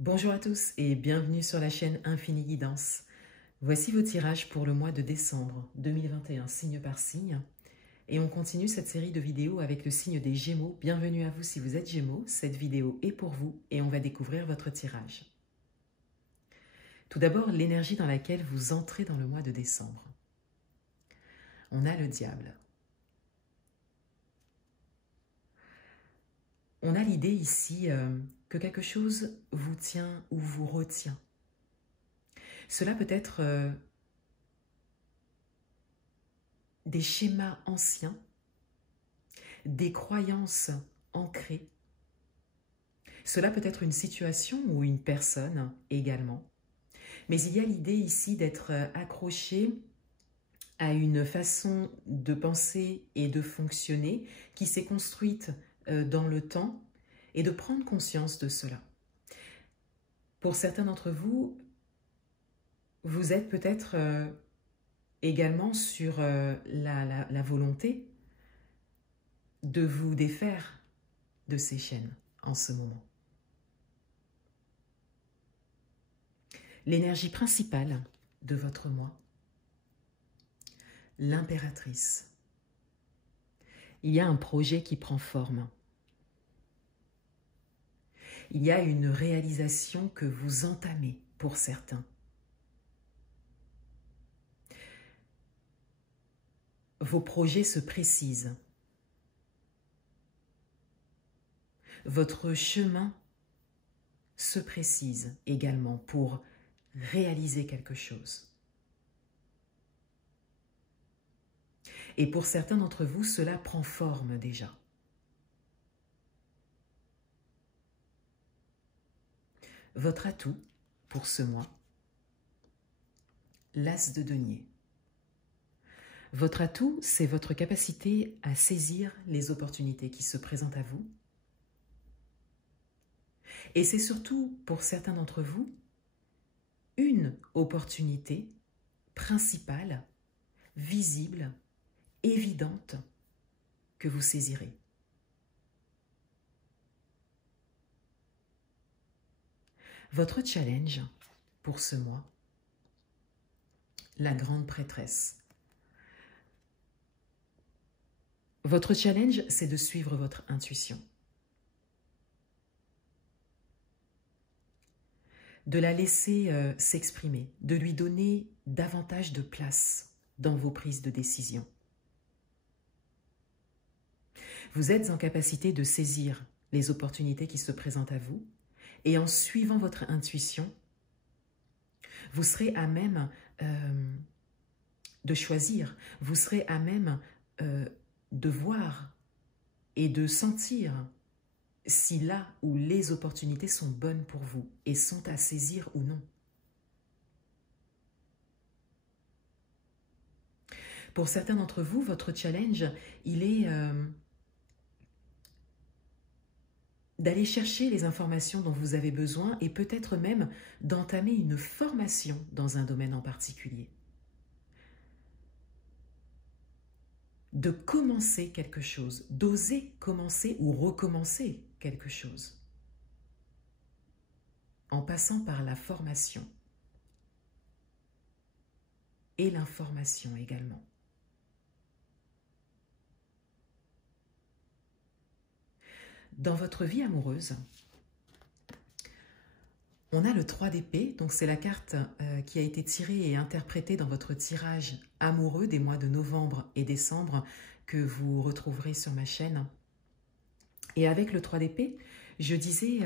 Bonjour à tous et bienvenue sur la chaîne Infini Guidance. Voici vos tirages pour le mois de décembre 2021, signe par signe. Et on continue cette série de vidéos avec le signe des Gémeaux. Bienvenue à vous si vous êtes Gémeaux, cette vidéo est pour vous et on va découvrir votre tirage. Tout d'abord, l'énergie dans laquelle vous entrez dans le mois de décembre. On a le diable. On a l'idée ici que quelque chose vous tient ou vous retient. Cela peut être des schémas anciens, des croyances ancrées. Cela peut être une situation ou une personne également. Mais il y a l'idée ici d'être accroché à une façon de penser et de fonctionner qui s'est construite dans le temps et de prendre conscience de cela. Pour certains d'entre vous, vous êtes peut-être également sur la volonté de vous défaire de ces chaînes en ce moment. L'énergie principale de votre mois, l'impératrice. Il y a un projet qui prend forme. Il y a une réalisation que vous entamez pour certains. Vos projets se précisent. Votre chemin se précise également pour réaliser quelque chose. Et pour certains d'entre vous, cela prend forme déjà. Votre atout pour ce mois, l'as de denier. Votre atout, c'est votre capacité à saisir les opportunités qui se présentent à vous. Et c'est surtout, pour certains d'entre vous, une opportunité principale, visible, évidente, que vous saisirez. Votre challenge pour ce mois, la grande prêtresse. Votre challenge, c'est de suivre votre intuition. De la laisser s'exprimer, de lui donner davantage de place dans vos prises de décision. Vous êtes en capacité de saisir les opportunités qui se présentent à vous et en suivant votre intuition, vous serez à même de choisir, vous serez à même de voir et de sentir si là où les opportunités sont bonnes pour vous et sont à saisir ou non. Pour certains d'entre vous, votre challenge, il est d'aller chercher les informations dont vous avez besoin et peut-être même d'entamer une formation dans un domaine en particulier. De commencer quelque chose, d'oser commencer ou recommencer quelque chose, en passant par la formation et l'information également. Dans votre vie amoureuse, on a le 3 d'épée, donc c'est la carte qui a été tirée et interprétée dans votre tirage amoureux des mois de novembre et décembre que vous retrouverez sur ma chaîne. Et avec le 3 d'épée, je disais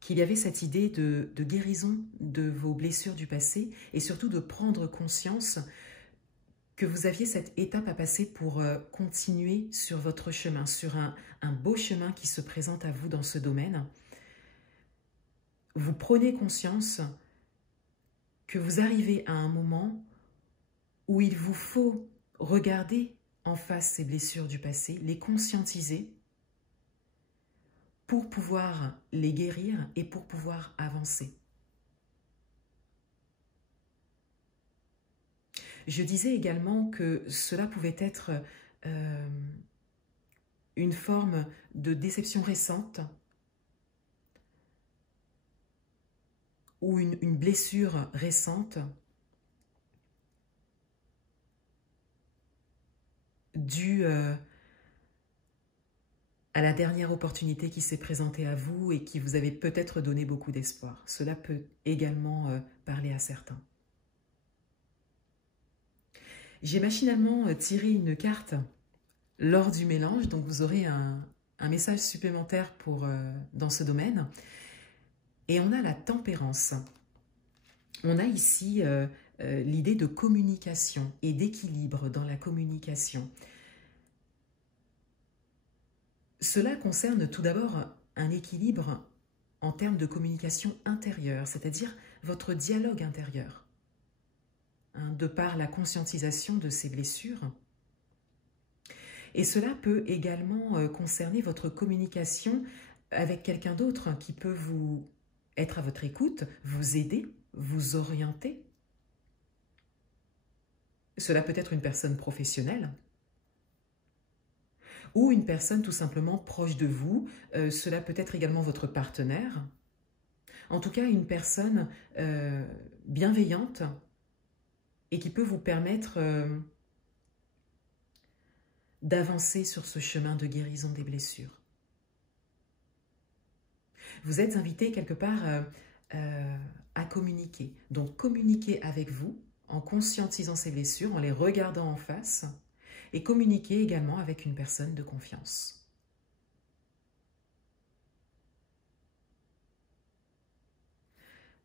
qu'il y avait cette idée de guérison de vos blessures du passé et surtout de prendre conscience que vous aviez cette étape à passer pour continuer sur votre chemin, sur un beau chemin qui se présente à vous dans ce domaine. Vous prenez conscience que vous arrivez à un moment où il vous faut regarder en face ces blessures du passé, les conscientiser pour pouvoir les guérir et pour pouvoir avancer. Je disais également que cela pouvait être une forme de déception récente ou une blessure récente due à la dernière opportunité qui s'est présentée à vous et qui vous avait peut-être donné beaucoup d'espoir. Cela peut également parler à certains. J'ai machinalement tiré une carte lors du mélange, donc vous aurez un message supplémentaire dans ce domaine. Et on a la tempérance. On a ici l'idée de communication et d'équilibre dans la communication. Cela concerne tout d'abord un équilibre en termes de communication intérieure, c'est-à-dire votre dialogue intérieur. De par la conscientisation de ces blessures. Et cela peut également concerner votre communication avec quelqu'un d'autre qui peut être à votre écoute, vous aider, vous orienter. Cela peut être une personne professionnelle ou une personne tout simplement proche de vous. Cela peut être également votre partenaire. En tout cas, une personne bienveillante et qui peut vous permettre d'avancer sur ce chemin de guérison des blessures. Vous êtes invité quelque part à communiquer. Donc communiquer avec vous en conscientisant ces blessures, en les regardant en face, et communiquer également avec une personne de confiance.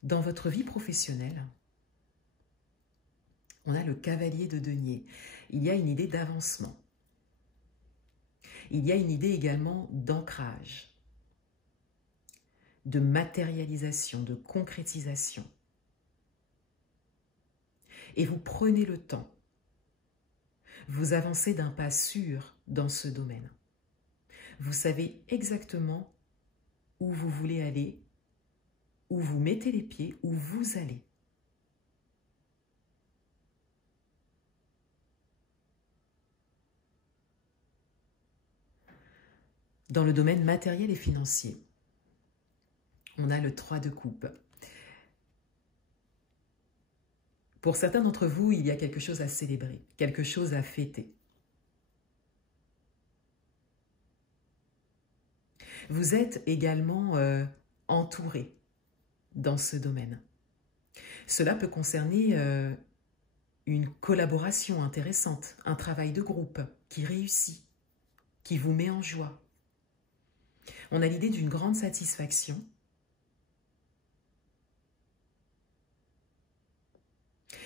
Dans votre vie professionnelle, on a le cavalier de denier. Il y a une idée d'avancement. Il y a une idée également d'ancrage, de matérialisation, de concrétisation. Et vous prenez le temps. Vous avancez d'un pas sûr dans ce domaine. Vous savez exactement où vous voulez aller, où vous mettez les pieds, où vous allez. Dans le domaine matériel et financier, on a le 3 de coupe. Pour certains d'entre vous, il y a quelque chose à célébrer, quelque chose à fêter. Vous êtes également entouré dans ce domaine. Cela peut concerner une collaboration intéressante, un travail de groupe qui réussit, qui vous met en joie. On a l'idée d'une grande satisfaction.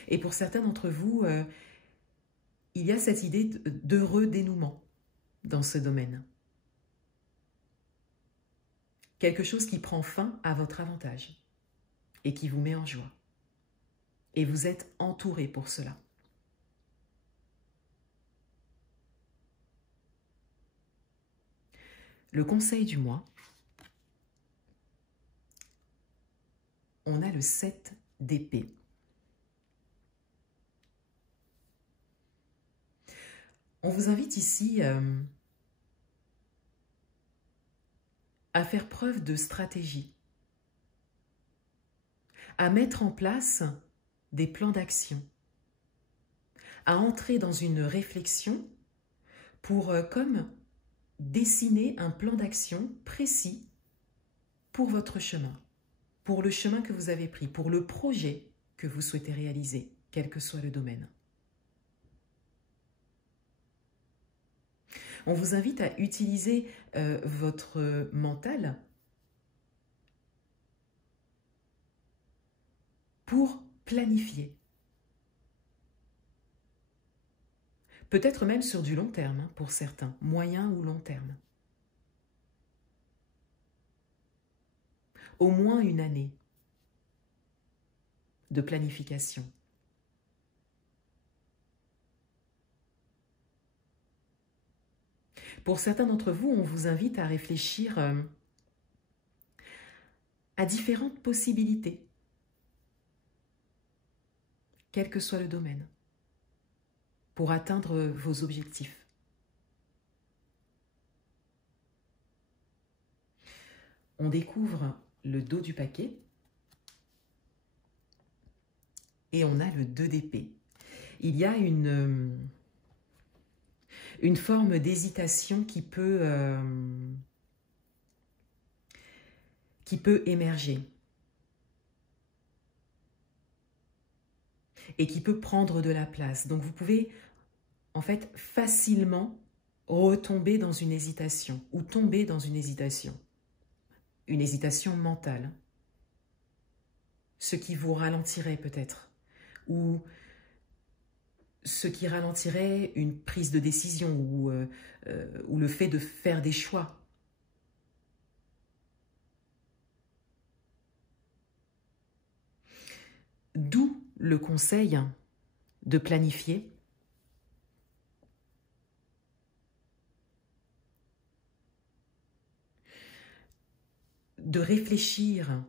Et pour certains d'entre vous, il y a cette idée d'heureux dénouement dans ce domaine. Quelque chose qui prend fin à votre avantage et qui vous met en joie. Et vous êtes entouré pour cela. Le conseil du mois, on a le 7 d'épée. On vous invite ici à faire preuve de stratégie, à mettre en place des plans d'action, à entrer dans une réflexion pour comme dessiner un plan d'action précis pour votre chemin, pour le chemin que vous avez pris, pour le projet que vous souhaitez réaliser, quel que soit le domaine. On vous invite à utiliser votre mental pour planifier. Peut-être même sur du long terme, pour certains, moyen ou long terme. Au moins une année de planification. Pour certains d'entre vous, on vous invite à réfléchir à différentes possibilités, quel que soit le domaine, pour atteindre vos objectifs. On découvre le dos du paquet. et on a le 2 d'épée. Il y a une forme d'hésitation qui peut émerger et qui peut prendre de la place. Donc vous pouvez en fait facilement retomber dans une hésitation ou tomber dans une hésitation mentale, ce qui vous ralentirait peut-être, ou ce qui ralentirait une prise de décision ou le fait de faire des choix. D'où le conseil de planifier, de réfléchir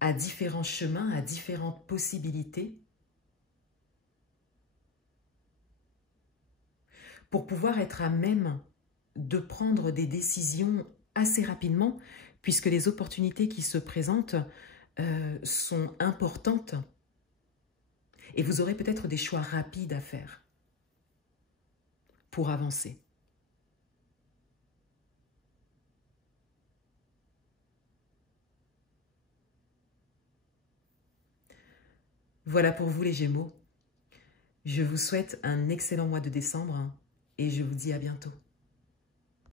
à différents chemins, à différentes possibilités, pour pouvoir être à même de prendre des décisions assez rapidement, puisque les opportunités qui se présentent sont importantes et vous aurez peut-être des choix rapides à faire pour avancer. Voilà pour vous les Gémeaux. Je vous souhaite un excellent mois de décembre et je vous dis à bientôt.